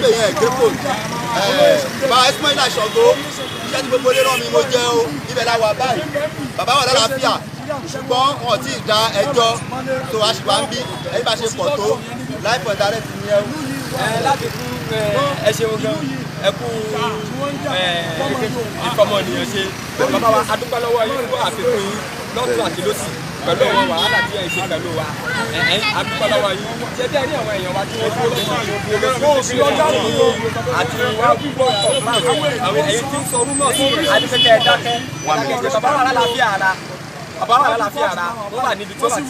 pè yẹn Gépò bá Ismaila Ṣàngó iṣẹ́ tí gbogbo lérò mi mo jẹ́ o ibẹ̀ la wà báyìí bàbá wà lálàáfíà ṣùgbọ́n wọn ti dá ẹjọ́ tó a ṣì wá ń bí ẹni bá ṣe pọ̀ tó láìpẹ́ direct ni ẹ. láti fún ẹ ṣeun gan ẹ kú ìfọmọnìyàn ṣe bàbá wa adúpẹ́ lọ́wọ́ yín fún àfikún yín lọ́tún àti lọ́sì pẹ̀lú àwọn wàhálà tí ẹ ṣe pẹ̀lú wa adúpẹ́ lọ́wọ́ yín ṣé bí ẹ ní àwọn èèyàn wa tí wọ́n dúró àti wá gbọ́ àwọn èyí tí ń sọ rúmọ̀ sí adúpẹ́kẹ́ ẹ dákẹ́ bàbá wa lálàáfíà ara bàbá wa lálàáfíà ara wọ́n wà níbi tó wọ́n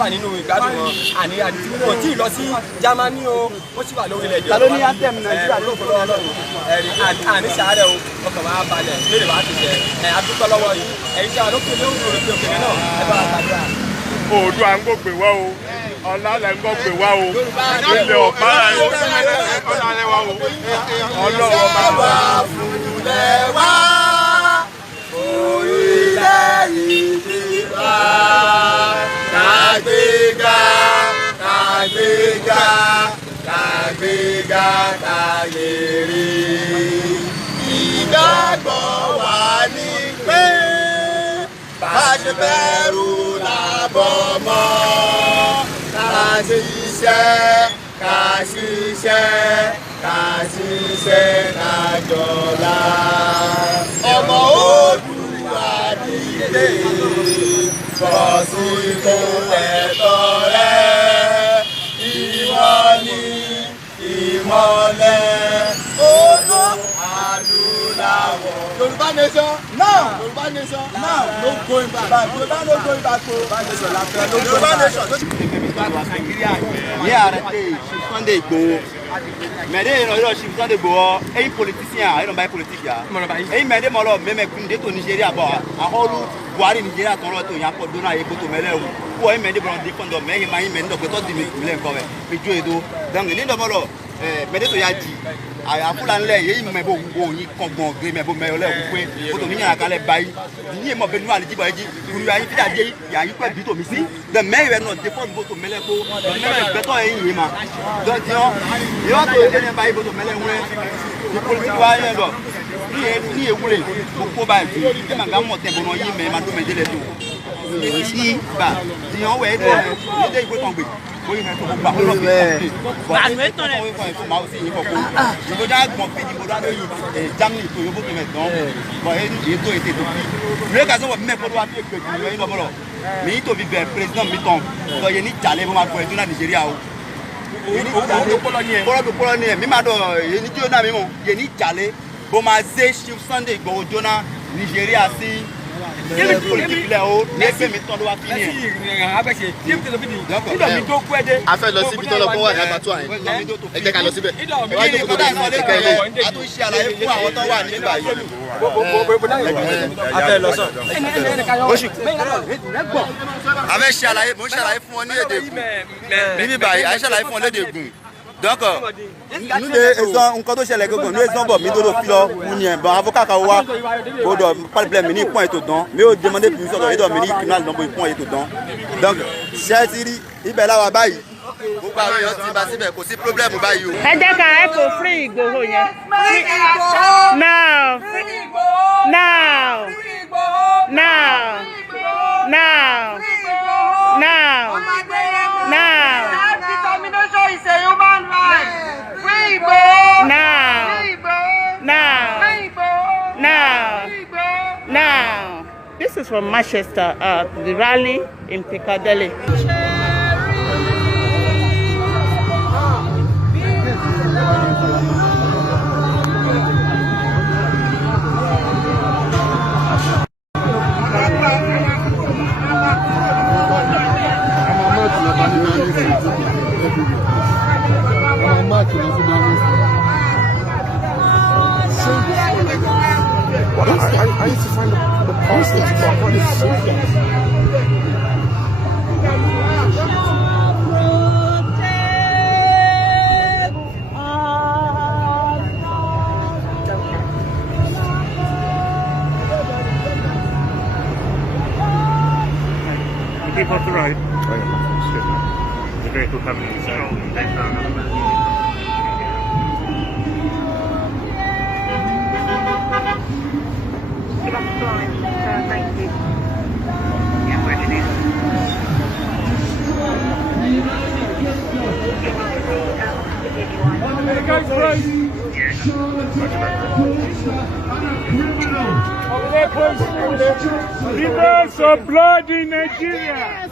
wà nínú ìgbádùn wọn àní àdìtú kò tí ì lọ sí Jámánì o ó sì wà lórílẹ̀ èdè. ta ló ní anthem Nàìjíríà ló fọlọ́ ọlọ́run ẹ̀rí àní sàárẹ̀ o ọkàn wa balẹ̀ lédè wa ti jẹ adúpẹ́ lọ́wọ́ yìí ẹ̀yin tí a lókè lóhùn òròkè òkèlè náà ẹ bá wa gbàdúrà. Oòduà ń gbògbè wá o ọ̀la lẹ̀ ń gbògbè wá o ilẹ̀ ọ̀bá ọ̀la wa o ọlọ́wọ́ bá wà fúnlẹ̀ wá orílẹ̀ èdè wa kàgbéga kàgbéga kàgbéga kàyèrè ìgbàgbọ́ wa ní pé bá a ṣe bẹ̀rù làbọ̀ mọ́ ká ṣiṣẹ́ ká ṣiṣẹ́ ká ṣiṣẹ́ ká jọlá ọmọ Oòduà dìde bọ́ sípò ẹ̀tọ́ rẹ ìwọ ni ìmọ́lẹ̀ ògo adúláwọ̀. Yorùbá nation now Yorùbá nation now no going back Yorùbá no going back to Yorùbá nation láfẹ́ no going back. Ní arrêté Sunday Igboho mais de yɔrɔ si Sunday Igboho eyi politicien a yɔrɔ ba ye politique ya eyi mais de mɔlɔ mɛmɛ kun de to Nigeria bɔ a hɔlu Buhari Nigeria tɔnɔ to yan kɔ donna ye boto mɛlɛ o ko eyi mais de bɔlɔ défend dɔ mais eyi ma yi mais ne dɔ gbɛtɔ dimi kumilɛ nkɔfɛ mi jo ye do donc ni dɔ mɔlɔ mais de to ya di a fula nlɛ yeyi mɛ bo wo yi kɔgbɔn gbe mɛ bo mɛ yɔlɛ wo pe boto mi yàn kalẹ̀ bayi ni ye mɔ bɛ nu ali jibɔ eji kunu ya yi fi da de ya yi pɛ bi to mi si donc mais yɛ nɔ défend boto mɛlɛ ko mɛlɛ gbɛtɔ ye yi ma donc tiɲɔ yɔ to ɛnɛ bayi boto mɛlɛ ŋlɛ ni politique wa yɛ dɔ ni ye wule ko ko ba yi e ma ka mɔ tɛ bɔnɔ yi mɛ ma do mɛ de lɛ to si ba tiɲɔ wɛ e de yi ko tɔn gbe. Oui, mais il faut pas. A fẹ́ lọ síbi tó lọ fún wa ní abattoir àyè ẹ jẹ́ ká lọ síbẹ̀. Kí ni kọ́dà ìsọ̀lẹ̀ ìkẹlẹ̀ a tún ṣe àlàyé fún àwọn tó wà nígbà yìí. A fẹ́ lọ sọ. A fẹ́ ṣe àlàyé mo ń ṣàlàyé fún wọn ní èdè Ògùn níbí báyìí a ń ṣàlàyé fún wọn lédè Ògùn donc nous de ezan nǹkan tó ṣẹlẹ̀ gbogbo nous ezan bọ̀ mi dodo fi lọ wuni ẹ̀ bọ̀ avocat kan wá o dọ̀ pas de problème mi ní ìpọ́n ètò dán mi ò demandé plus sọ̀rọ̀ yìí dọ̀ mi ní criminal nọ́mbọ̀ ìpọ́n ètò dán donc ṣe ti rí ibẹ̀ láwa báyìí gbogbo àwọn èèyàn ti bá síbẹ̀ kò sí problem báyìí o. ẹ jẹ́ ká ẹ kò free Ìgbòho yẹn. now now now now now now. Determination is a human right. Free Igboho. Now. Free Igboho. Now. Free Igboho. Now. Free Igboho. Now. This is from Manchester, the rally in Piccadilly. I used to find the posters for what is so Keep off the road. The vehicle coming in, so they found another man. Thank you. Yeah, where did it? Rivers of blood in Nigeria.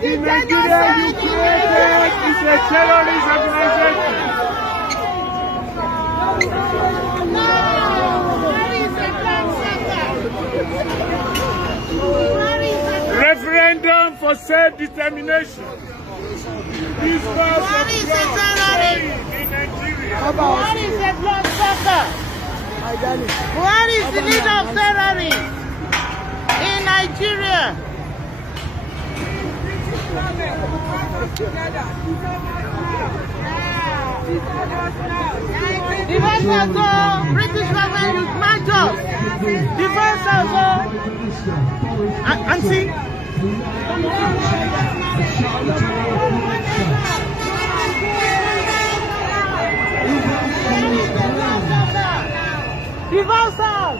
The Nigeria you created is a terrorist organization. Referendum for self-determination. This was What is a terrorist? in Nigeria. What is a bloodsucker? What is the leader of terrorists in Nigeria? Divorce also, British government with majors. Divorce also, and see. Divorce us.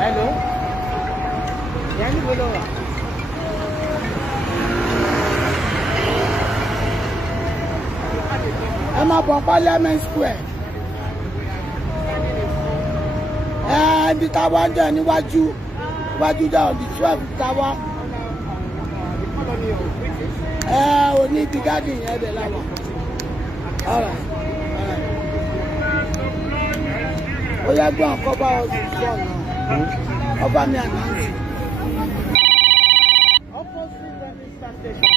Hello? I'm up on Parliament Square. And the tower journey, what you down the 12th tower. We need the garden here, the lava. All right. Oh, yeah, go and cover us this one now. Cover me and Nancy. Opposite the station.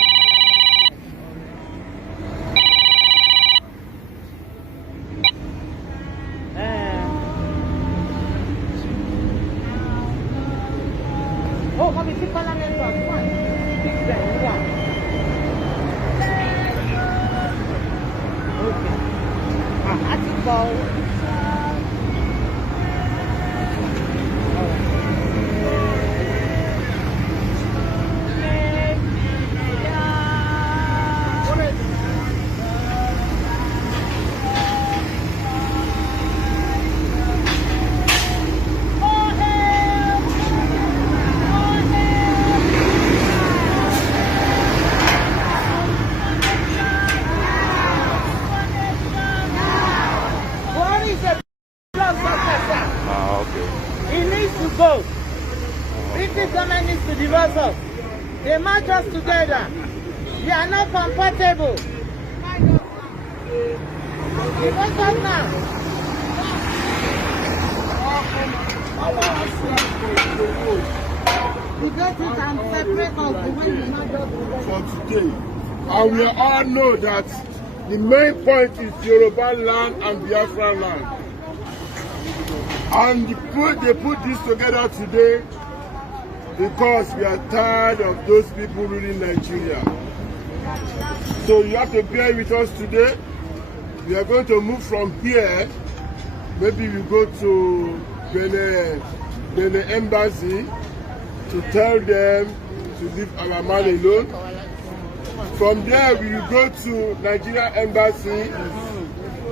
Oh, come and see Parliament House. One. Big bang, one. Okay. I think about. They match us together. We are not compatible. Divorce us now. We get it and separate us the way we match us For today, and we all know that the main point is Yoruba land and Biafra land. And they put this together today because we are tired of those people ruling Nigeria. So you have to bear with us today. We are going to move from here. Maybe we go to Benin Embassy to tell them to leave our man alone. From there we will go to Nigeria Embassy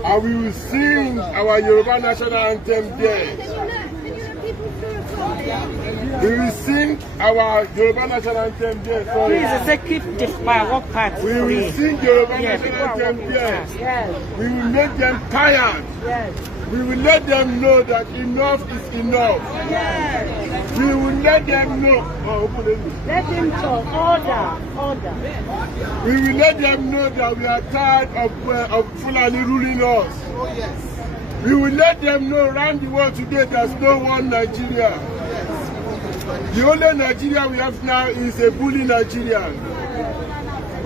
And we will sing our Yoruba national anthem there. We will sing our Yoruba national anthem there. Please say keep this by what part? We will sing Yoruba national anthem there. Yes. We will make them tired. Yes. We will let them know that enough is enough. Yes. We will let them know. Let him talk. Order. We will let them know that we are tired of Fulani ruling us. Oh, yes. We will let them know around the world today there's no one Nigeria. The only Nigeria we have now is a bully Nigeria.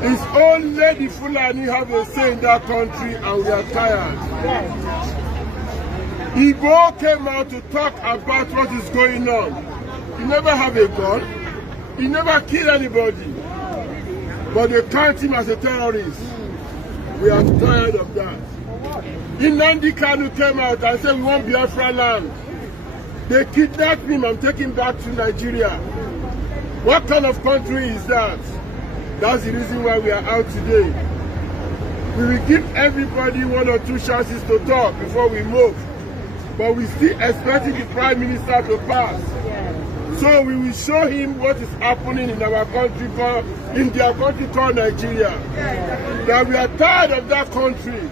It's only the Fulani have a say in that country and we are tired. Yes. Igbo came out to talk about what is going on. He never have a gun. He never killed anybody. But they count him as a terrorist. We are tired of that. Nnamdi Kanu came out and said we want Biafra land. They kidnapped him and take him back to Nigeria. What kind of country is that? That's the reason why we are out today. We will give everybody 1 or 2 chances to talk before we move. But we still expecting the Prime Minister to pass. So we will show him what is happening in our country called Nigeria. That we are tired of that country.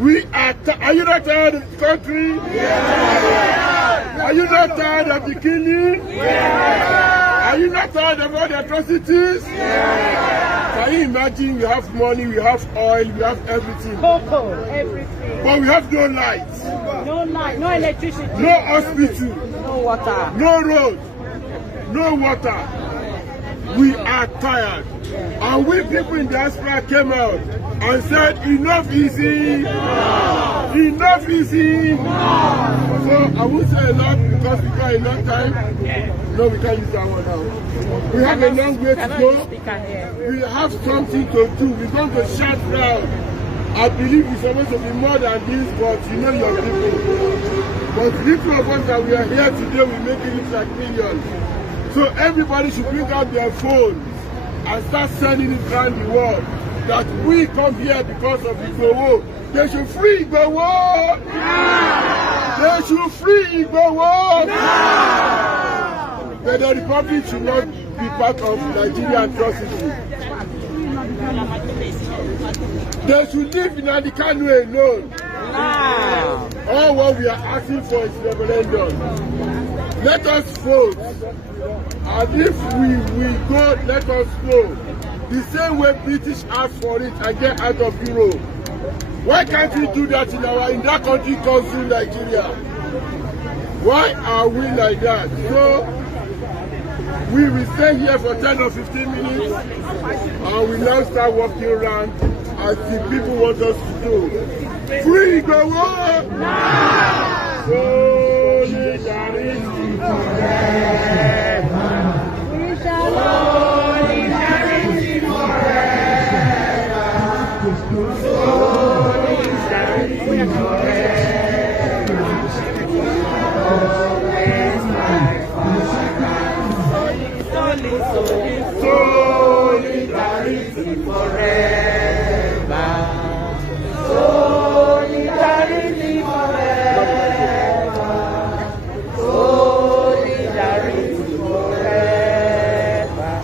Are you not tired of the country? Yeah. Are you not tired of the killing? Yeah. Are you not tired of all the atrocities? Yeah. Can you imagine we have money, we have oil, we have everything. Cocoa, everything. But we have no light. No light, no electricity. No hospital. No water. No road. No water. We are tired. And we people in diaspora came out and said, enough is enough. Enough is enough. So I won't say a lot because we got enough time. No, we can't use that one now. We have a long way to go. We have something to do. We're going to shout loud. I believe it's supposed to be more than this, but you know your people. But little of us that we are here today, we make it look like millions. So everybody should bring out their phones and start sending it around the world that we come here because of Igboho. They should free Igboho! They should free Igboho! But the Republic should not be part of Nigerian atrocity. They should leave Nnamdi Kanu alone. All what we are asking for is referendum. Let us vote. And if we go, let us go. The same way British asked for it and get out of Europe. Why can't we do that in that country called Nigeria? Why are we like that? So we will stay here for 10 or 15 minutes and we now start walking around as the people want us to do. Free Igboho! Solidarity forever. We shall Solidarity forever. Solidarity forever. Always fight for Solidarity forever. Solidarity forever. Solidarity forever.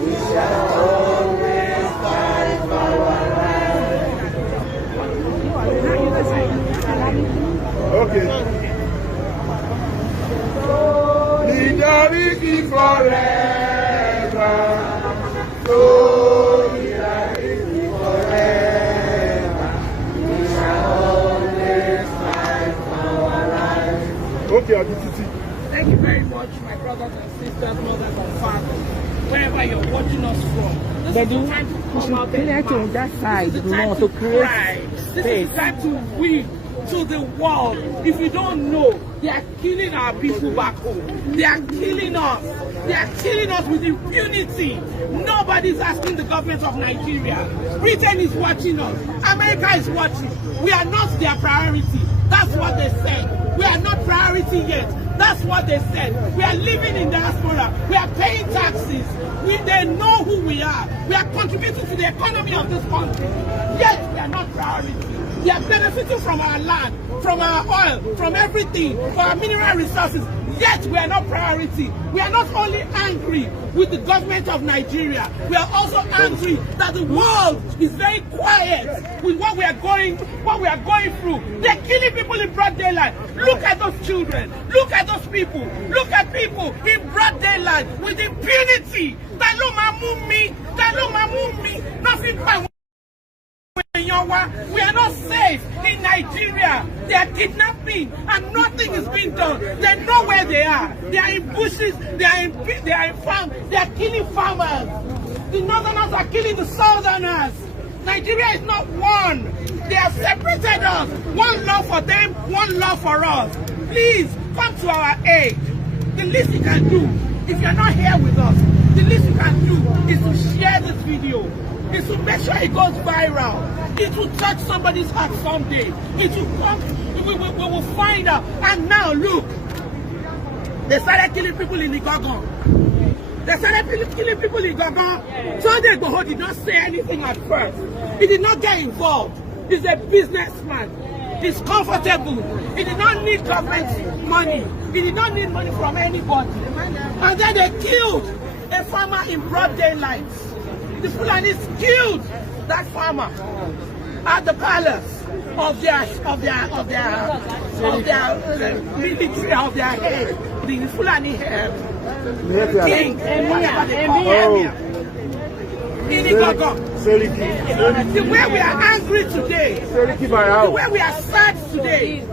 We shall always fight for our lives. Okay. Solidarity forever. Solidarity forever. We shall always fight for our lives. Okay, Adititi. Thank you very much, my brothers and sisters, mothers and fathers, wherever you're watching us from. This is the time to come out there. to that side, This is the time to cry. This is the time to weep to the world. If you don't know, they are killing our people back home. They are killing us. They are killing us with impunity. Nobody's asking the government of Nigeria. Britain is watching us. America is watching. We are not their priority. That's what they said. We are not priority yet. That's what they said. We are living in diaspora. We are paying taxes. They know who we are. We are contributing to the economy of this country. Yet we are not priority. They are benefiting from our land, from our oil, from everything, from our mineral resources. Yet we are not priority. We are not only angry with the government of Nigeria, we are also angry that the world is very quiet with what we are going through. They're killing people in broad daylight. Look at those children. Look at those people. Look at people in broad daylight with impunity. Nothing. We are not safe in Nigeria. They are kidnapping and nothing is being done. They know where they are. They are in bushes, they are in farms, they are killing farmers. The northerners are killing the southerners. Nigeria is not one. They have separated us. One law for them, one law for us. Please come to our aid. The least you can do, if you are not here with us, the least you can do is to share this video. Is to make sure it goes viral. It will touch somebody's heart someday. It will come, we will find out. And now look, they started killing people in Igogon. They started killing people in Igogon. Sunday Igboho did not say anything at first. He did not get involved. He's a businessman. He's comfortable. He did not need government money. He did not need money from anybody. And then they killed a farmer in broad daylight. The Fulanis killed that farmer at the palace of their military, of their head, the Fulani king, whatever they call him. In Igogon. The way we are angry today, the way we are sad today,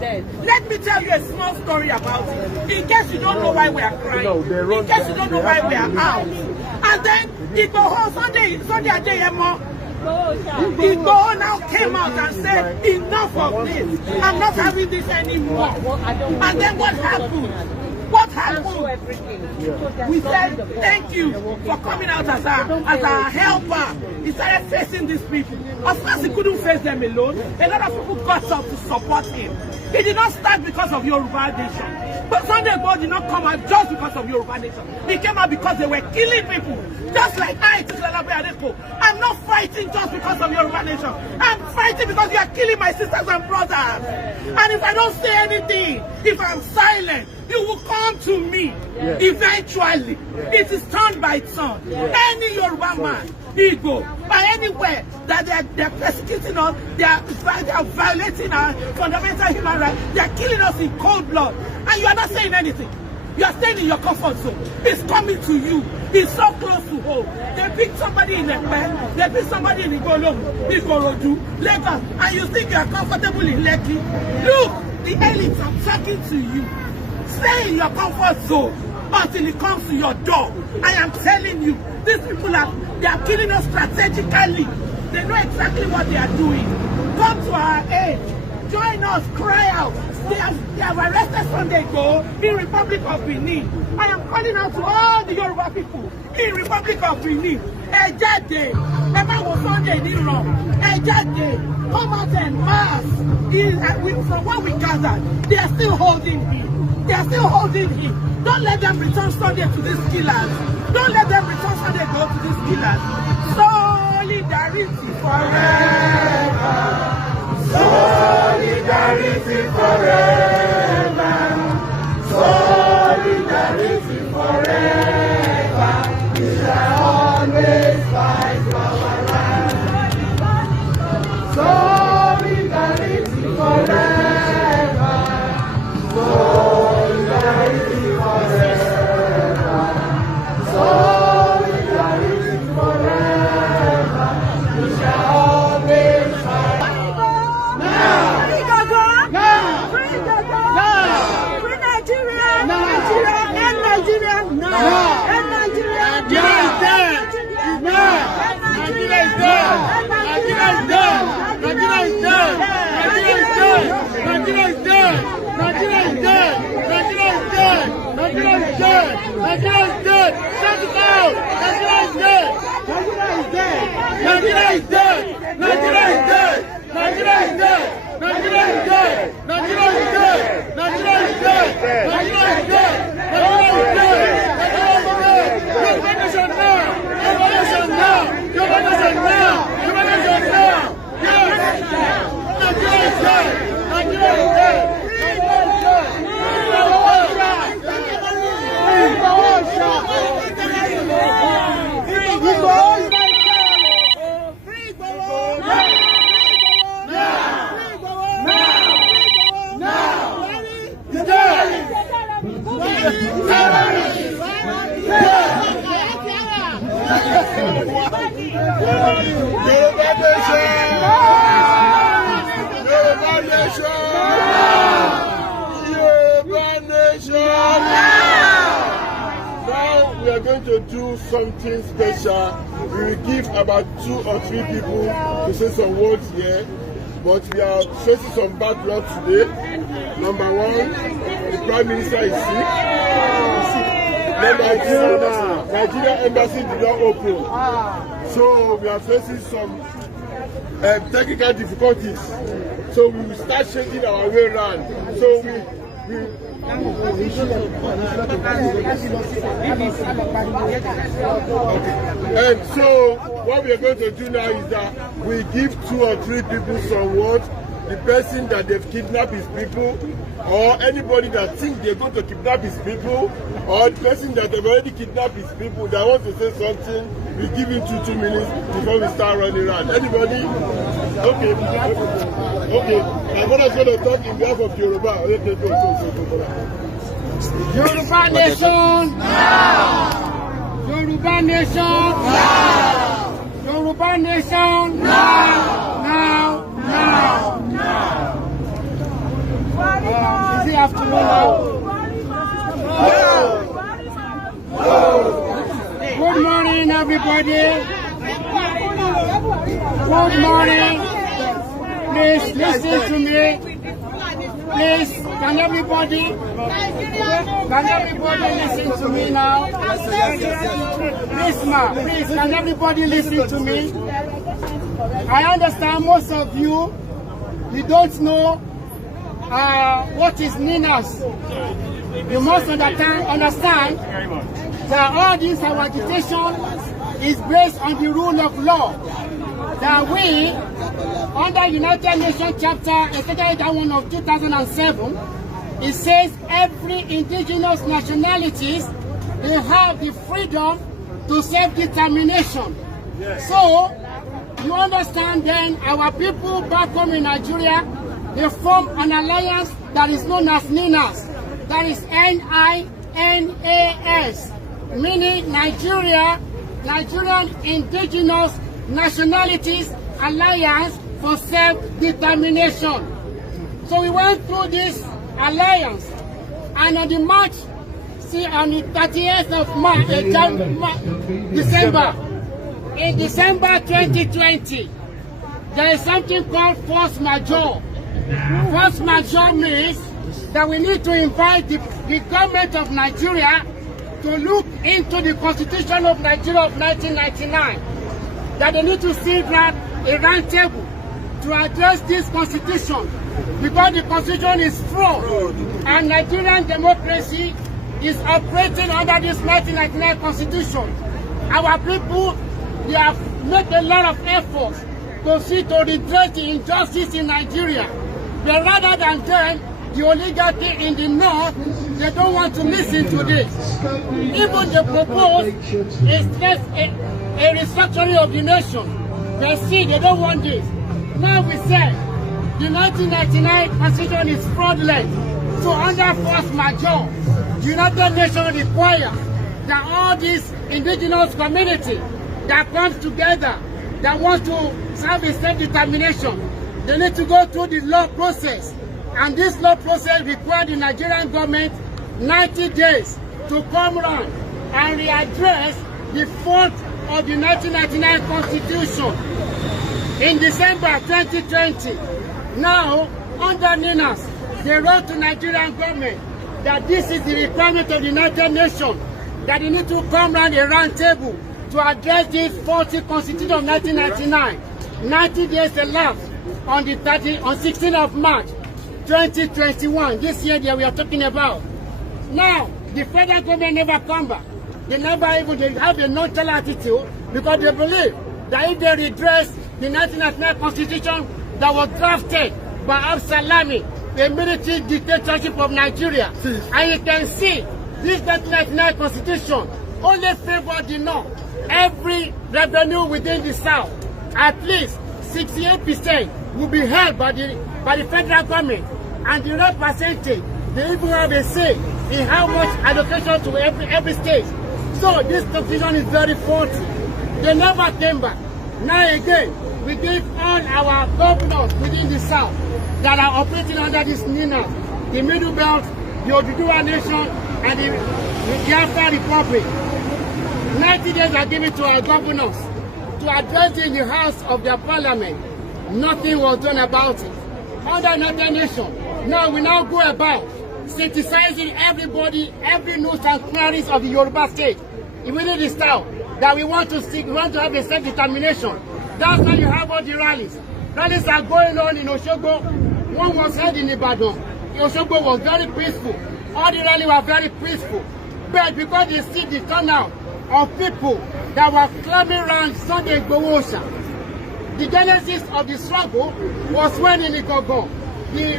let me tell you a small story about it. In case you don't know why we are crying, in case you don't know why we are out. And then Igboho Sunday Adeyemo, Igboho now came out and said, enough of this. I'm not having this anymore. And then what happened? What happened? We said, thank you for coming out as our helper. He started facing these people. Of course, he couldn't face them alone. A lot of people got up to support him. He did not start because of Yoruba Nation. But Sunday Igboho did not come out just because of Yoruba Nation. He came out because they were killing people. Just like I, Tislalabe Adeko. I'm not fighting just because of Yoruba Nation. I'm fighting because you are killing my sisters and brothers. And if I don't say anything, if I'm silent, you will come to me. Eventually. It is turn by turn. Any Yoruba man, Igbo, by anywhere that they're persecuting us, they are violating our fundamental human rights, they are killing us in cold blood, and you are not saying anything. You are staying in your comfort zone. It's coming to you. It's so close to home. They pick somebody in Ekpe, they pick somebody in Ikorodu, Lagos, and you think you are comfortable in Lekki. Look, the elites are talking to you. Stay in your comfort zone until it comes to your door. I am telling you, these people they are killing us strategically. They know exactly what they are doing. Come to our aid. Join us, cry out. They have arrested Sunday Igboho in Republic of Benin. I am calling out to all the Yoruba people in Republic of Benin. Ẹ jáde, ẹ má wo Sunday níran. Ẹ jáde, come out en mass. From what we gathered, they are still holding him. They are still holding him. Don't let them return Sunday to these killers. Don't let them return Sunday Igboho to these killers. Solidarity forever. Solidarity forever. Solidarity forever. We shall always fight for our land. Solidarity forever. Solidarity forever. Solidarity forever. We shall always fight. Nigeria Now we are going to do something special. We will give about 2 or 3 people to say some words here, but we are facing some bad luck today. Number 1, the Prime Minister is sick. Number 2, Nigeria embassy did not open. So we are facing some technical difficulties. So we will start shaking our way around. So and so what we are going to do now is that we give 2 or 3 people some words. The person that they've kidnapped his people, or anybody that thinks they're going to kidnap his people, or the person that they've already kidnapped his people that wants to say something, we give him 2 minutes before we start running around. Anybody? Okay. Okay. My brother's going to talk in behalf of Yoruba. Okay, go. Yoruba nation! No! Yoruba nation! No! Yoruba nation! No! Now! Now! Now! Is it afternoon now? Good morning, everybody. Good morning. Please listen to me. Please, can everybody listen to me now? Please, ma, please, can everybody listen to me? I understand most of you don't know what is NINAS. You must understand that all this our agitation is based on the rule of law. That we, under United Nations Chapter, especially that one of 2007, it says every indigenous nationalities, they have the freedom to self-determination. Yes. So, you understand then, our people back home in Nigeria, they form an alliance that is known as NINAS. That is NINAS, meaning Nigerian Indigenous Nationalities Alliance for Self-Determination. So we went through this alliance, and on the March, on the 30th of December, in December 2020, there is something called force majeure. Force majeure means that we need to invite the government of Nigeria to look into the Constitution of Nigeria of 1999. That they need to sit down a round table to address this constitution, because the constitution is fraud and Nigerian democracy is operating under this 1999 constitution. Our people, they have made a lot of efforts to redress the injustice in Nigeria, but rather than them, the oligarchy in the north, they don't want to listen to this. Even the proposed is just a restructuring of the nation. They see they don't want this. Now we say the 1999 constitution is fraudulent. So under force majeure, the United Nations requires that all these indigenous community that comes together, that want to have a self-determination, they need to go through the law process. And this law process requires the Nigerian government 90 days to come around and readdress the fault of the 1999 Constitution in December 2020. Now, under NINAS, they wrote to Nigerian government that this is the requirement of the United Nations, that they need to come around a round table to address this faulty Constitution of 1999. 90 days elapsed on 16th of March 2021, this year that we are talking about. Now, the federal government never come back. They have a nonchalant attitude, because they believe that if they redress the 1999 Constitution that was drafted by Absalami, the military dictatorship of Nigeria, and you can see this 1999 Constitution only favored the north. Every revenue within the south, at least 68% will be held by the federal government, and the rest percentage, they even have a say in how much allocation to every state. So this confusion is very faulty. They never came back. Now again, we give all our governors within the South that are operating under this NINA, the Middle Belt, the Oduduwa Nation, and the Biafra Republic. 90 days are given to our governors to address in the House of their Parliament. Nothing was done about it. Under another nation, now we now go about synthesizing everybody, every nooks and crannies of the Yoruba state, within the South, that we want to have a self-determination. That's why you have all the rallies. Rallies are going on in Osogbo. One was held in Ibadan. Osogbo was very peaceful. All the rallies were very peaceful. But because they see the turnout of people that were climbing around Sunday Igboho, the genesis of the struggle was when in Igogo, the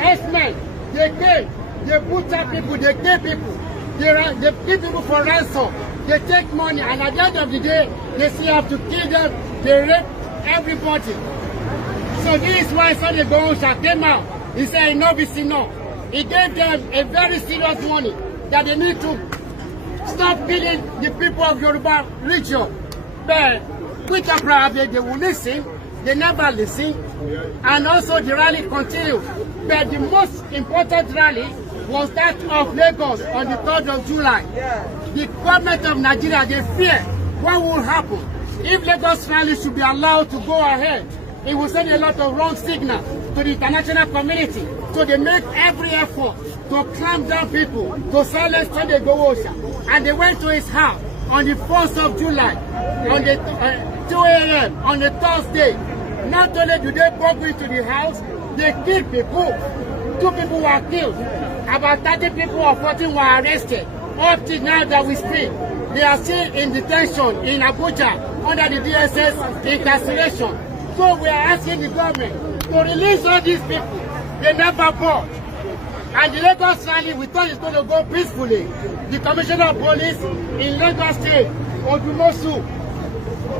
herdsmen, they came, they butcher people, they kill people, they kill people for ransom, they take money, and at the end of the day, they still have to kill them, they rape everybody. So this is why Sunday Igboho came out. He said enough is enough. He gave them a very serious warning that they need to stop killing the people of Yoruba region. But which probably they will listen, they never listen, and also the rally continued. But the most important rally was that of Lagos on the 3rd of July. The government of Nigeria, they fear what will happen if Lagos rally should be allowed to go ahead. It will send a lot of wrong signal to the international community. So they make every effort to clamp down people, to silence Sunday Igboho. And they went to his house on the 1st of July, on the 2 a.m. on the Thursday. Not only do they bump into the house, they kill people. 2 people were killed. About 30 people or 14 were arrested. Up to now that we speak, they are still in detention in Abuja under the DSS incarceration. So we are asking the government to release all these people. They never bought. And the Lagos rally, we thought it's going to go peacefully. The Commissioner of Police in Lagos State, Odumosu,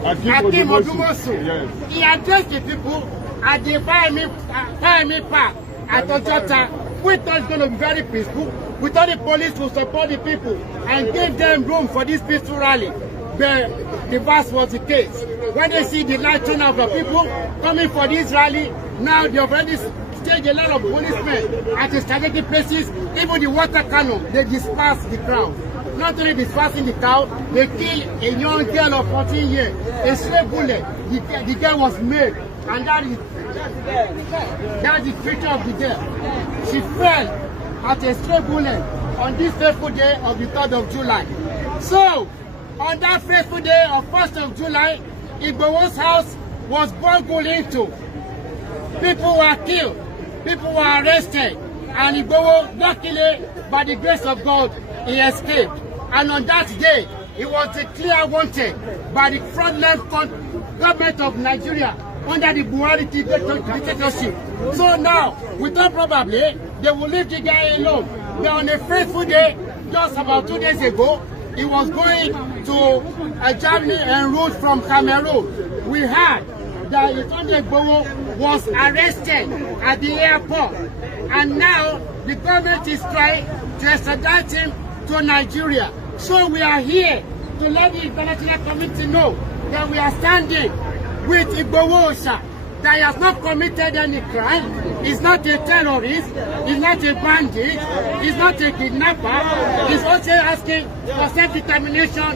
Hakeem Odumosu, yes, he addressed the people at the Fayemi Park at Ojota. We thought it's going to be very peaceful. We thought the police would support the people and give them room for this peaceful rally. But the reverse was the case. When they see the large turnout of people coming for this rally, now they already staged a lot of policemen at the strategic places. Even the water cannon, they disperse the crowd. Not only dispersing the crowd, they killed a young girl of 14 years. A stray bullet, the girl was made. And that is the picture of the girl. She fell at a stray bullet on this fateful day of the 3rd of July. So, on that fateful day of 1st of July, Igboho's house was bungled into. People were killed, people were arrested, and Igboho, luckily, by the grace of God, he escaped. And on that day, he was declared wanted by the frontline government of Nigeria under the Buhari dictatorship. So now, we thought probably they will leave the guy alone. But on a fateful day, just about 2 days ago, he was going to Germany en route from Cameroon. We heard that Sunday Igboho was arrested at the airport. And now the government is trying to extradite him to Nigeria. So we are here to let the international community know that we are standing with Igboho Oòṣà, that he has not committed any crime. He's not a terrorist, he's not a bandit, he's not a kidnapper. He's also asking for self-determination of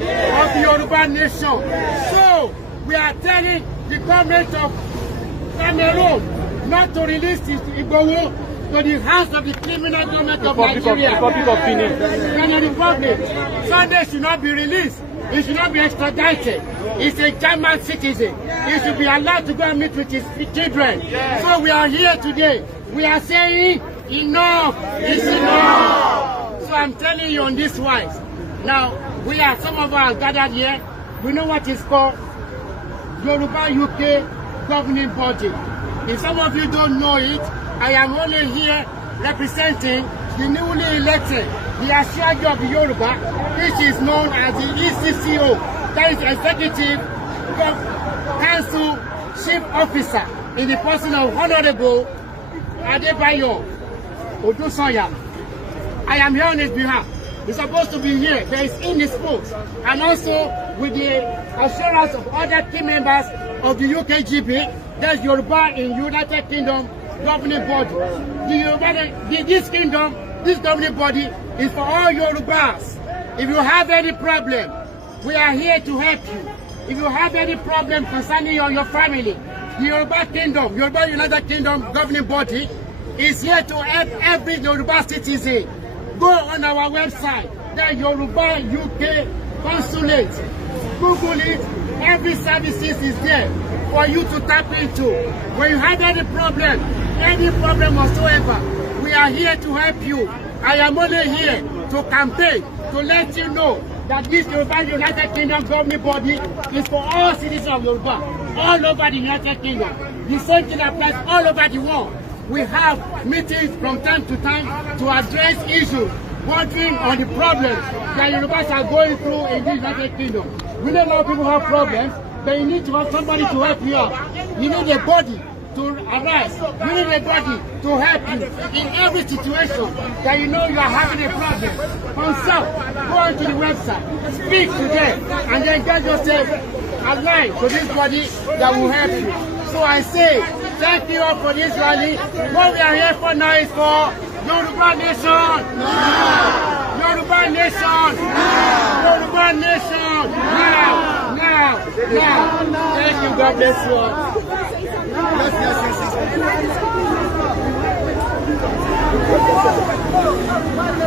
the Yoruba nation. So we are telling the government of Cameroon not to release Igboho to the hands of the criminal government of Nigeria. Republic of Benin. Republic. Sunday should not be released. He should not be extradited. He's a German citizen. He should be allowed to go and meet with his children. Yes. So we are here today. We are saying enough is enough. So I'm telling you on this wise. Now, some of us gathered here. We know what is called Yoruba UK governing body. If some of you don't know it, I am only here representing the newly elected, the Asiwaju of the Yoruba, which is known as the ECCO, that is Executive Council Chief Officer, in the person of Honorable Adebayo Odusanya. I am here on his behalf. He's supposed to be here, but he's indisposed. And also with the assurance of other team members of the UKGP, there's Yoruba in United Kingdom governing body. This governing body is for all Yorubas. If you have any problem, we are here to help you. If you have any problem concerning your family, the Yoruba Kingdom, Yoruba United Kingdom governing body is here to help every Yoruba citizen. Go on our website, the Yoruba UK Consulate. Google it. Every services is there for you to tap into. When you have any problem whatsoever, we are here to help you. I am only here to campaign, to let you know that this Yoruba United Kingdom governing body is for all citizens of Yoruba, all over the United Kingdom. The same thing applies all over the world. We have meetings from time to time to address issues bordering on the problems that Yorubas are going through in the United Kingdom. We know a lot of people have problems, but you need to have somebody to help you out. You need a body to arise. You need a body to help you in every situation that you know you are having a problem. Consult, go onto the website, speak to them, and then get yourself aligned to this body that will help you. So I say, thank you all for this rally. What we are here for now is for Yoruba Nation. Yoruba Nation. Yoruba Nation. Now. Thank you. God bless you all.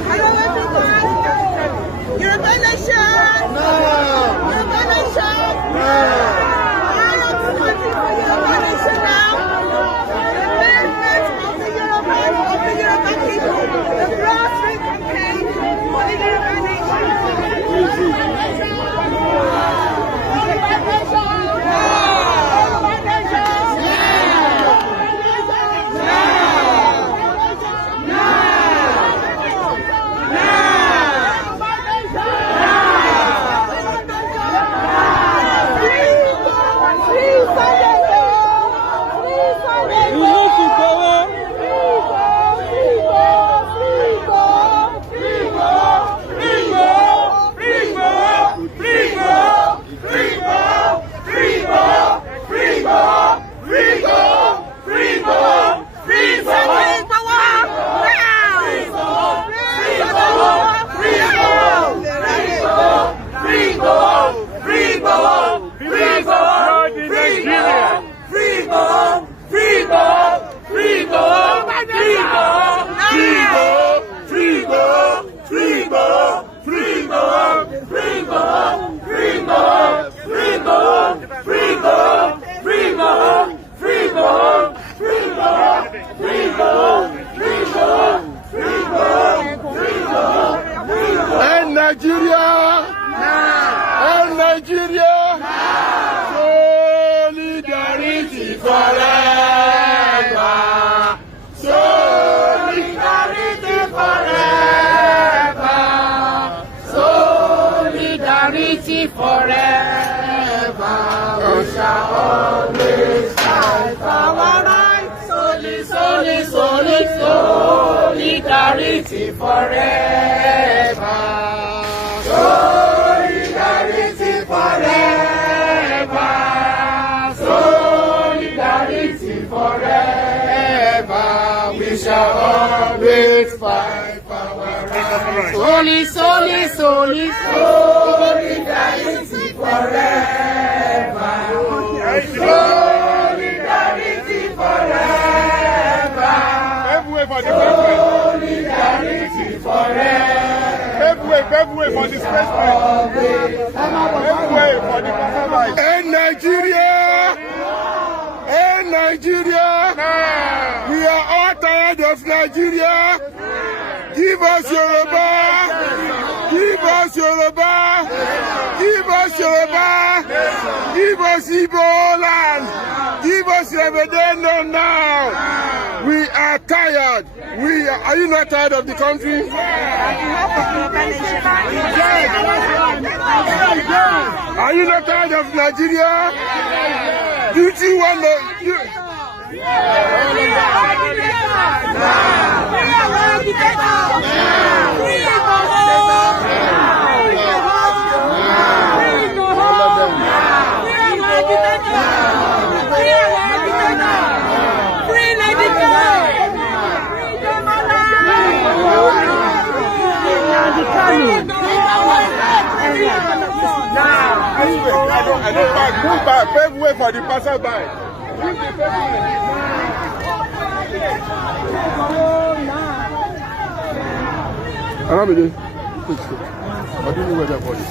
Hello everyone. Yoruba Nation. Yoruba Nation. Solidarity forever. Solidarity forever. Solidarity forever. We shall always fight for our rights. Solidarity forever. Solidarity forever. Solidarity forever. We shall always fight for our rights. Solidarity forever. Solidarity forever. Everywhere for the Solidarity forever. Everywhere for the Everywhere for the performance. In Nigeria! In Nigeria! We are all tired of Nigeria! Give us Yoruba! Give us Yoruba! Give us Yoruba! Give us Igbo land! Give us Revedeno now! We are tired! Are you not tired of the country? Are you not tired of Nigeria? Do you want to... Move back, pave way for the passerby. Aramide, I don't know where that body is.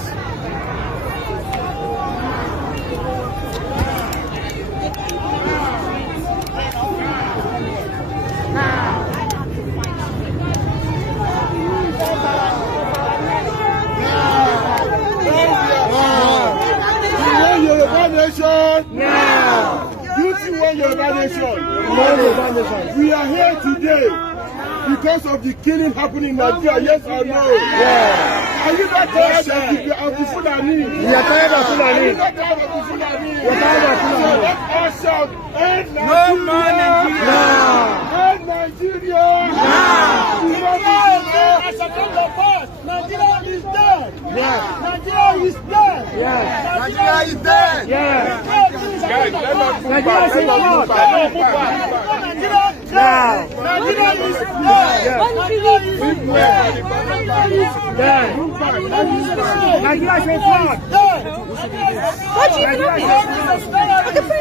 Now, beauty want Yoruba nation. We are here today because of the killing happening in Nigeria. Yes or no? Yeah. Are you not tired of the Fulani? We are tired of Fulani. Are you not tired of the Fulani? We are tired of Fulani. So let us shout, end Nigeria! No more Nigeria! Now! End Nigeria! Now! Nigeria is dead! Yeah. Nigeria is dead! Yeah. Nigeria is dead! Yeah. Guys, let us move back. Let us move back. Now! Nigeria is dead! Nigeria is dead! Nigeria is dead! What you doing?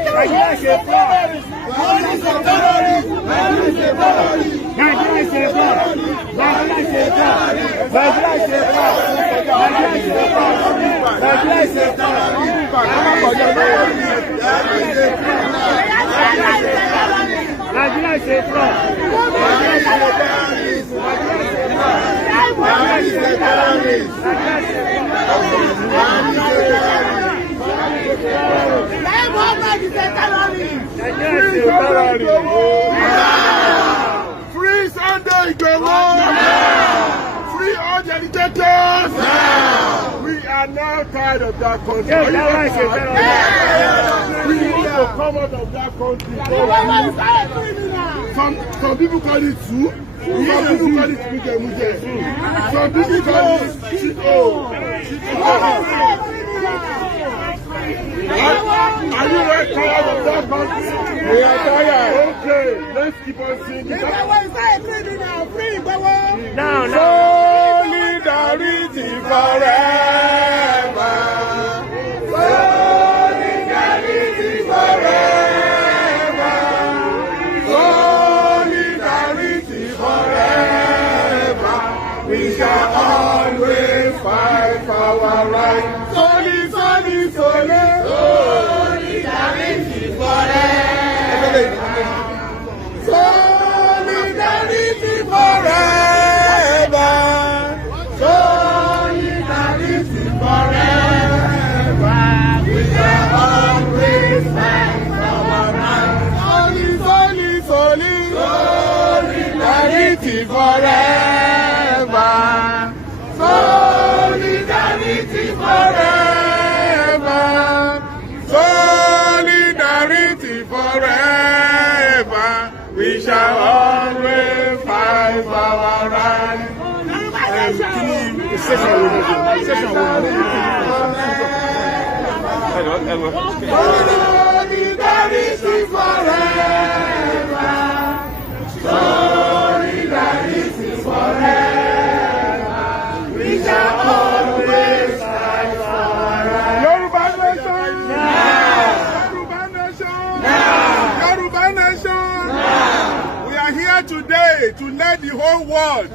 Nigeria is a fraud. Nigeria is a terrorist. Nigeria is a fraud. Nigeria is a fraud. Nigeria is a fraud. Nigeria is a fraud. Nigeria is a fraud. Nigeria is a fraud. Free Sunday Igboho! Free all the agitators! We are now tired of that country. We need to come out of that country. Some people call it soup. Some people call it muje. Some people call it chito. Are you not tired of that country? We are tired. Okay, let's keep on singing. No. Solidarity forever. Solidarity forever. Solidarity forever. We shall always fight for our rights. Solidarity forever. Solidarity forever. Solidarity forever. We shall always fight for our rights. Solidarity forever. Solidarity forever. Solidarity forever. We shall always fight for our rights. Solidarity forever. Solidarity forever. We shall always fight for our rights. Yoruba nation! Yoruba nation! Yoruba nation! We are here today to let the whole world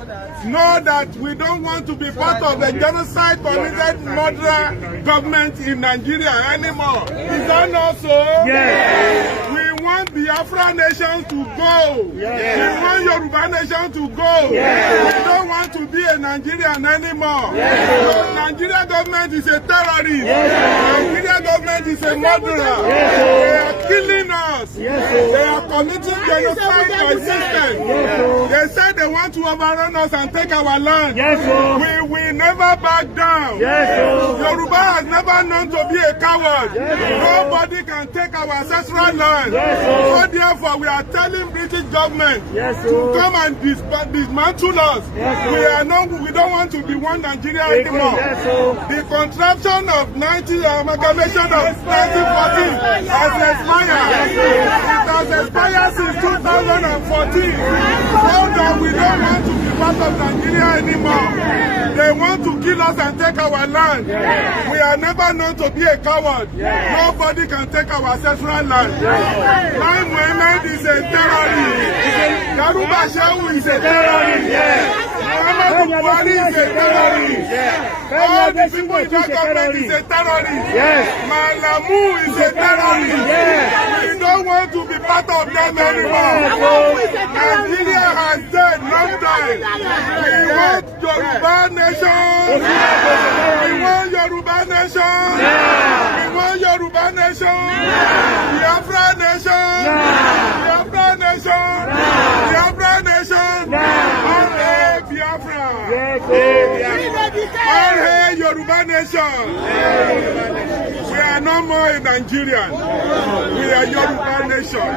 know that we don't want to be part of the genocide committed murderer government in Nigeria anymore. Is that not so? Yes. We want Biafra nation to go. Yes. We want Yoruba nation to go. Yes. We don't want to be a Nigerian anymore. Yes. Nigeria government is a terrorist. Yes. Nigeria government is a murderer. Yes. They are killing us. Yes. They are committing genocide for existence. They said they want to overrun us and take our land. We will never back down. Yoruba has never known to be a coward. Nobody can take our ancestral land. So therefore, we are telling British government to come and dismantle us. We don't want to be one Nigeria anymore. The contraption of amalgamation of 1914 has expired. It has expired since 2014. So that we don't want to be part of Nigeria anymore. They want to kill us and take our land. We are never known to be a coward. Nobody can take our ancestral land. Lai Mohammed is a terrorist. Yaruba Shehu is a terrorist. Muhammadu Buhari is a terrorist. All the people in that government is a terrorist. Malamu is a terrorist. We don't want to be part of them anymore. Nigeria has said long time. We want Yoruba nation. We want Yoruba nation. We want Yoruba nation. Biafra nation. Biafra nation. Biafra nation. Biafra. All hail Yoruba nation. We are no more a Nigerian. We are Yoruba nation.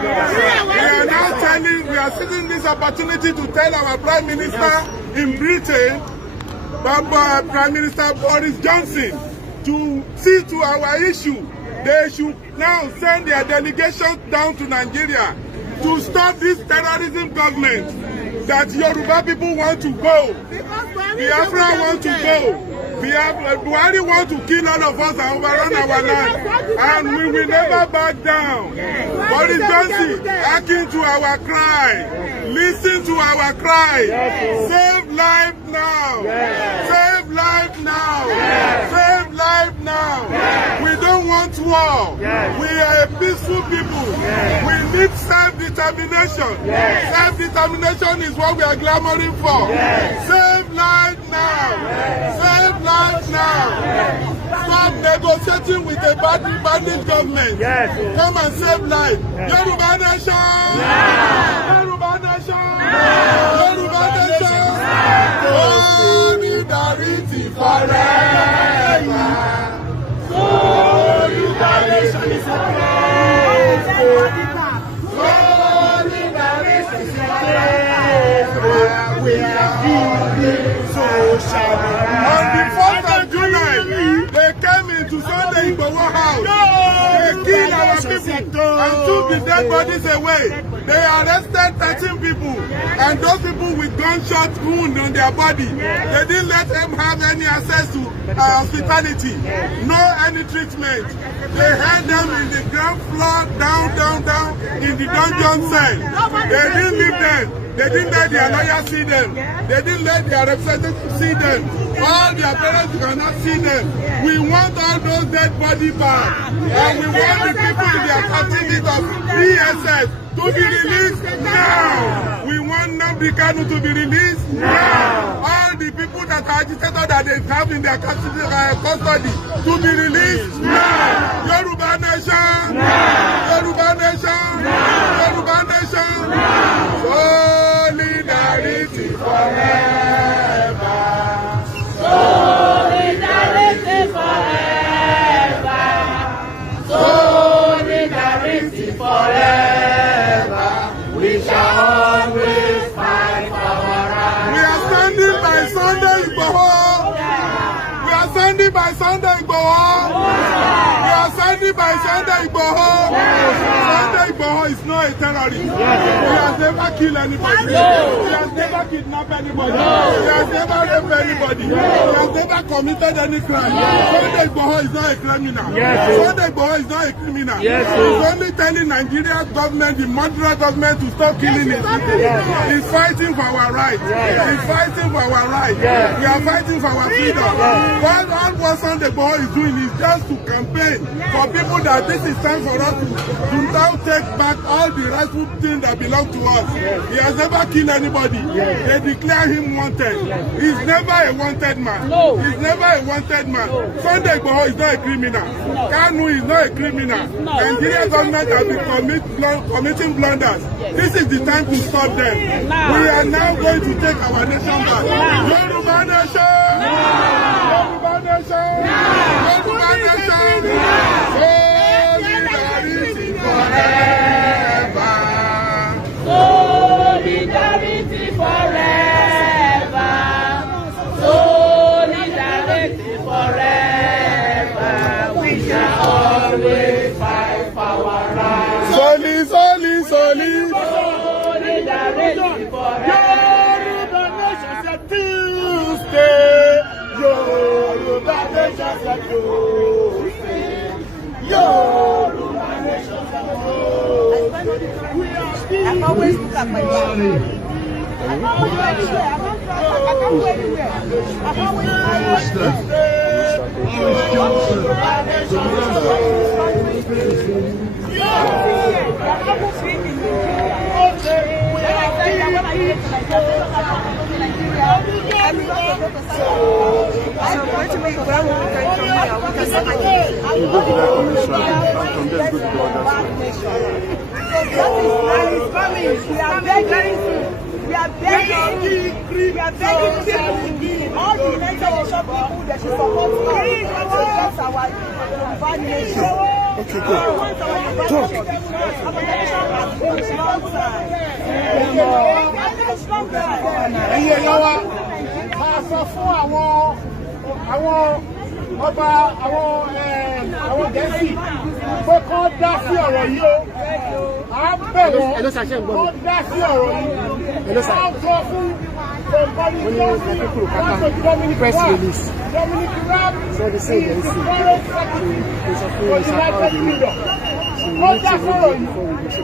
We are seizing this opportunity to tell our Prime Minister in Britain, Prime Minister Boris Johnson, to see to our issue. They should now send their delegation down to Nigeria to stop this terrorism government that Yoruba people want to go. Biafra want to go. Buhari want to kill all of us and overrun our land. And we will never back down. Boris Johnson, hearken to our cry. Listen to our cry. Save life now. Save life now. Save life now. We don't want war. We are a peaceful people. We need self-determination. Self-determination is what we are clamoring for. Save life now. Save life now. Stop negotiating with a bandit government. Come and save life. Yoruba nation. Yoruba nation. Yoruba nation. Solidarity forever. Solidarity is we are on the 4th of July, they came into Sunday Igboho house. They killed our people and took the dead bodies away. They arrested 13 people, and those people with gunshot wounds on their body. They didn't let them have any access to hospitality, no any treatment. They held them in the ground floor, down in the dungeon cell. They didn't leave them. They didn't let their lawyers see them. They didn't let their representatives see them. All their parents cannot see them. We want all those dead bodies back. And we want the people in their captivity of PSS to be released now. We want Nnamdi Kanu to be released now. All the people that are agitated that they have in their custody to be released now. Yoruba nation. Yoruba nation. Yoruba nation. Solidarity forever. Solidarity forever. Solidarity forever. We shall always fight for our rights. We are standing by Sunday Igboho. We are standing by Sunday Igboho. We are standing by Sunday Igboho. Sunday Igboho is not a terrorist. He has never killed anybody. He has never kidnapped anybody. He has never raped anybody. He has never committed any crime. Sunday Igboho is not a criminal. Sunday Igboho is not a criminal. He's only telling Nigeria government, the Madura government, to stop killing his people. He's fighting for our rights. He's fighting for our rights. We are fighting for our freedom. All what Sunday Igboho is doing is just to campaign for people that this is time for us to now take back all the rightful things that belong to us. He has never killed anybody. They declare him wanted. He's never a wanted man. He's never a wanted man. Sunday Igboho is not a criminal. Kanu is not a criminal. Nigeria government has been committing blunders. This is the time to stop them. We are now going to take our nation back. Yoruba nation! Yoruba nation! Yoruba nation! Solidarity forever! Solidarity forever! Solidarity forever! We shall always fight for our rights. Solidarity forever! Yoruba nation said Tuesday. Yoruba nation said Tuesday. Yoruba nation said Tuesday. We are still. I'm always look at my back. I'm always anywhere. I can't go anywhere. I'm always We are begging all the nation people that should support us. That's our nation. Okay, Our nation has been a long time. àwọn Gẹ̀ẹ́sì pé kọ́ dá sí ọ̀rọ̀ yìí o. À ń bẹ̀ wọ́n kọ́ dá sí ọ̀rọ̀ yìí. Wọ́n sọ fún press release. Dominic Raab is the current secretary for the United Kingdom. Wọ́n dá sọ̀rọ̀ yìí.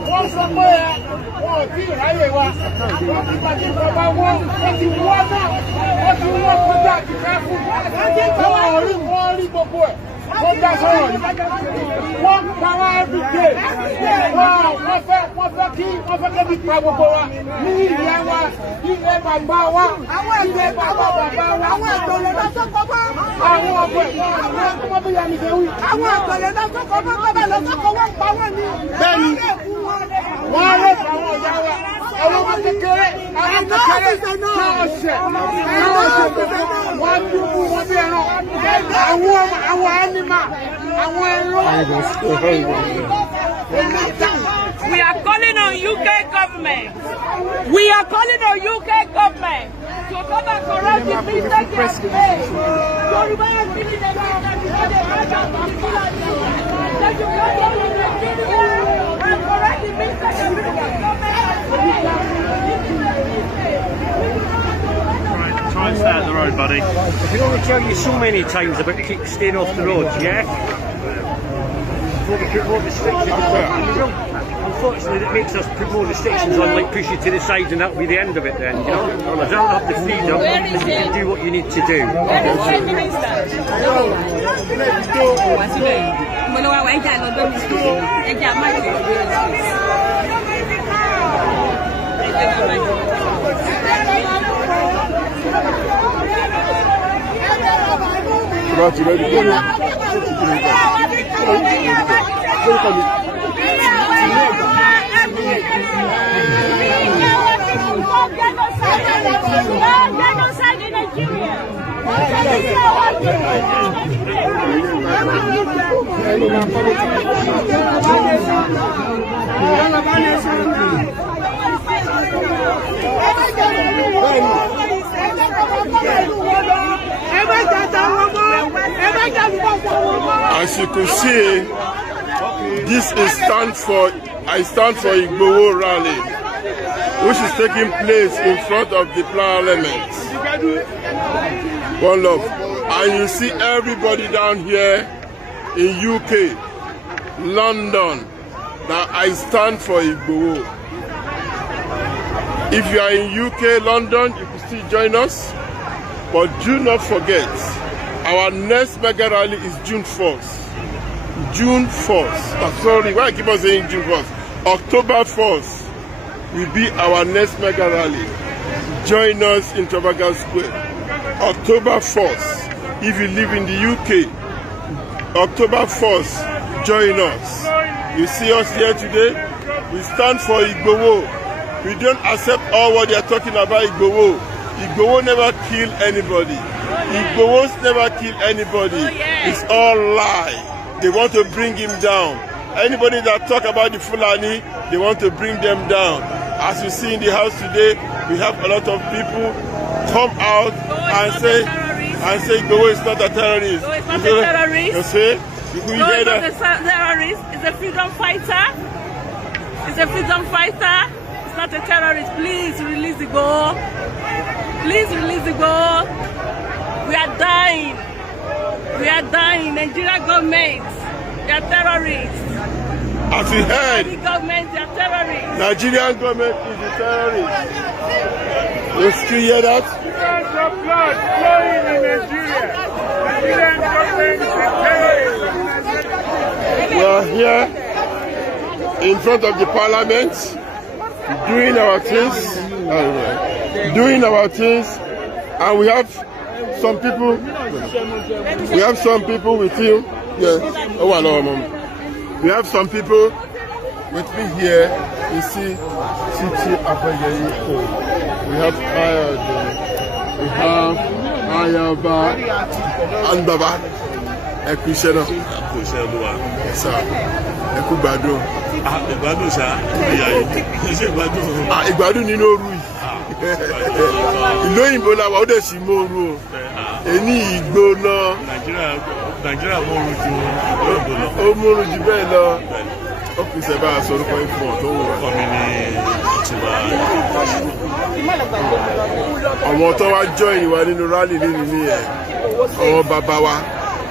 Wọ́n sọ pé wọ́n ò tí ì ráyè wa. Wọ́n ti pàdé ìjọba wọn. Wọ́n ti wọ́n náà. Wọ́n ti wọ́n kọjá àtìká fún. Wọ́n rí gbogbo ẹ̀. Wọ́n dá sọ̀rọ̀ yìí. Wọ́n pa wá every day. Wọ́n fẹ́ kí bí pa gbogbo wa. Ní ìyá wa, ilé bàbá wa, ilé bàbá wa. Àwọn àgbọ̀lẹ̀ lọ sọ́kọ̀ bá. Àwọn ọ̀gbẹ̀ wọ́n bí yàmi jẹ́ wí. Àwọn àgbọ̀lẹ̀ lọ sọ́kọ̀ bá bàbá lọ sọ́kọ̀ wọ́n pa wọ́n ní. Bẹ́ẹ̀ni, wọ́n rẹ̀ àwọn ọ̀gá wa. Àwọn ọmọ kékeré, àwọn kékeré náà ṣẹ̀. Wọ́n dúró wọn bí ẹran. Àwọn ẹnìmá, àwọn ẹran. We are calling on UK government. We are calling on UK government to come and correct the mistake they have made. Yoruba has been in the government because they had out of the Fulani. That you can go to Nigeria and correct the mistake the government has made. Try and stay out the road, buddy. I can only tell you so many times about staying off the roads, yeah? Unfortunately, it makes us put more restrictions on, like push you to the side, and that'll be the end of it then, you know? I don't have the freedom that you can do what you need to do. Genocide in Nigeria. As you can see, this is I stand for Igboho rally, which is taking place in front of the Parliament. One love. And you see everybody down here in UK, London, that I stand for Igboho. If you are in UK, London, you can still join us. But do not forget, Our next mega rally is June 1st. June 1st. Oh, sorry, why I keep on saying June 1st? October 1st will be our next mega rally. Join us in Trafalgar Square. October 1st. If you live in the UK, October 1st, join us. You see us here today? We stand for Igboho. We don't accept all what they are talking about Igboho. Igboho never kill anybody. Igbohos never kill anybody. It's all lie. They want to bring him down. Anybody that talk about the Fulani, they want to bring them down. As you see in the house today, we have a lot of people come out and say Igboho is not a terrorist. No, it's not a terrorist. You see? No, it's not a terrorist. It's a freedom fighter. It's a freedom fighter. It's not a terrorist. Please release Igboho. Please release Igboho. We are dying. We are dying. Nigeria government, they are terrorists. As we heard, the government, they are terrorists. Nigerian government is a terrorist. You still hear that? There's of blood flowing in Nigeria. Nigerian government is a terrorist. We are here in front of the parliament, doing our things, and we have some people. We have some people with you. Yes. Oh, hello, Mom. We have some people with me here. You see, Titi Abayayi. We have Ayaba and Baba. Ekushena. Sir. Ekubado. Ìgbádùn ṣá, ìyá yìí. Ṣé ìgbádùn? Ìgbádùn nínú òru yìí. Ìlú òyìnbó la wà ó dẹ̀ sí mọ́ọ̀rù o. Èní ìgbóná. Nàìjíríà mọ́ọ̀rù ju òyìnbó lọ. Ó mọ́ọ̀rù jù bẹ́ẹ̀ lọ. Ó kù sẹ́ bá a sọ orúkọ ìfọ̀ tó wù. Ọkọ mi ní ìtura. Àwọn tó wá join wa nínú rally nínú nìyẹn. Àwọn bàbá wa.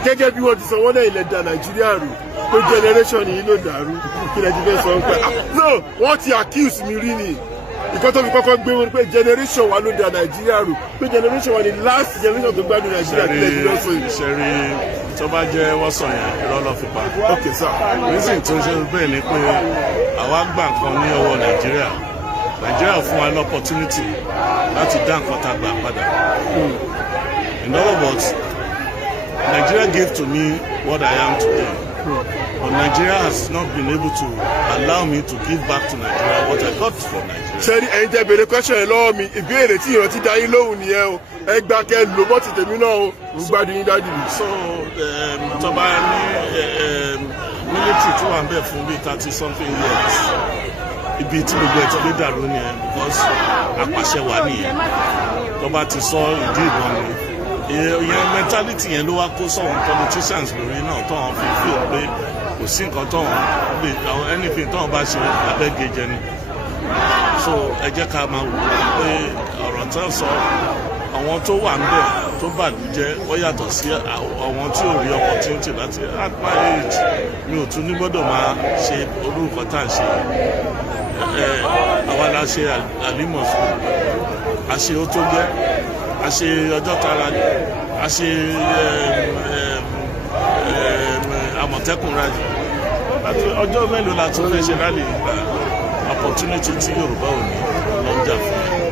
Gẹ́gẹ́ bí wọ́n ti sọ wọ́n náà ilẹ̀ da Nàìjíríà rù. Pé generation yìí ló dàrú. Kí lẹ ti fẹ́ sọ pé no wọ́n ti accuse mi rí ni. Ìkọ́ tó fi kọ́kọ́ gbé wọn pé generation wa ló da Nàìjíríà rù. Pé generation wa ni last generation tó gbádùn Nàìjíríà kílẹ̀ ti lọ́sọ̀ yìí. Ìṣẹ̀rí tó bá jẹ́ wọ́n sọ yẹn irọ́ lọ́ fi pa. Ok sir. Reason tó ṣe bẹ́ẹ̀ ni pé àwa gbà nǹkan ní ọwọ́ Nàìjíríà. Nàìjíríà fún wa l'opportunity láti dá nǹkan tá a gbà padà. In other words, Nigeria gave to me what I am today. But Nigeria has not been able to allow me to give back to Nigeria what I got from Nigeria. Sẹ́ni ẹ̀yin tẹ́ bèrè question yẹn lọ́wọ́ mi, ìbéèrè tí ìrántí dá yín lóhùn nìyẹn o. Ẹ gbà kẹ́ lò bọ́ ti tèmi náà o, mo gbádùn yín dájú mi. So, tọ́ba ní military tí wà ń bẹ̀ fún bíi 30 something years. Ibi tí gbogbo ẹ̀ ti gbé dàrú nìyẹn because apàṣẹ wà nìyẹn. Tọ́ba ti sọ ìdí ìbọn ni. Ìyẹn mentality yẹn ló wá kó sọ̀rọ̀ politicians lórí náà tó wọn fi feel pé kò sí nǹkan tó wọn lè anything tó wọn bá ṣe abẹ́gẹ́jẹ ni. So ẹ jẹ́ ká máa wò ó pé ọ̀rọ̀ tó ń sọ àwọn tó wà níbẹ̀ tó bàlújẹ́ wọ́n yàtọ̀ sí àwọn tí ò rí opportunity láti at my age mi ò tún ní gbọ́dọ̀ máa ṣe orúkọ tá à ń ṣe àwa la ṣe àlímọ̀sùn àṣe ó tó jẹ́ àṣe ọjọ́ tara àṣe àmọ̀tẹ́kùn rally ọjọ́ mélòó la tún fẹ́ ṣe rally opportunity tí Yorùbá ò ní lọ́jà fún mi.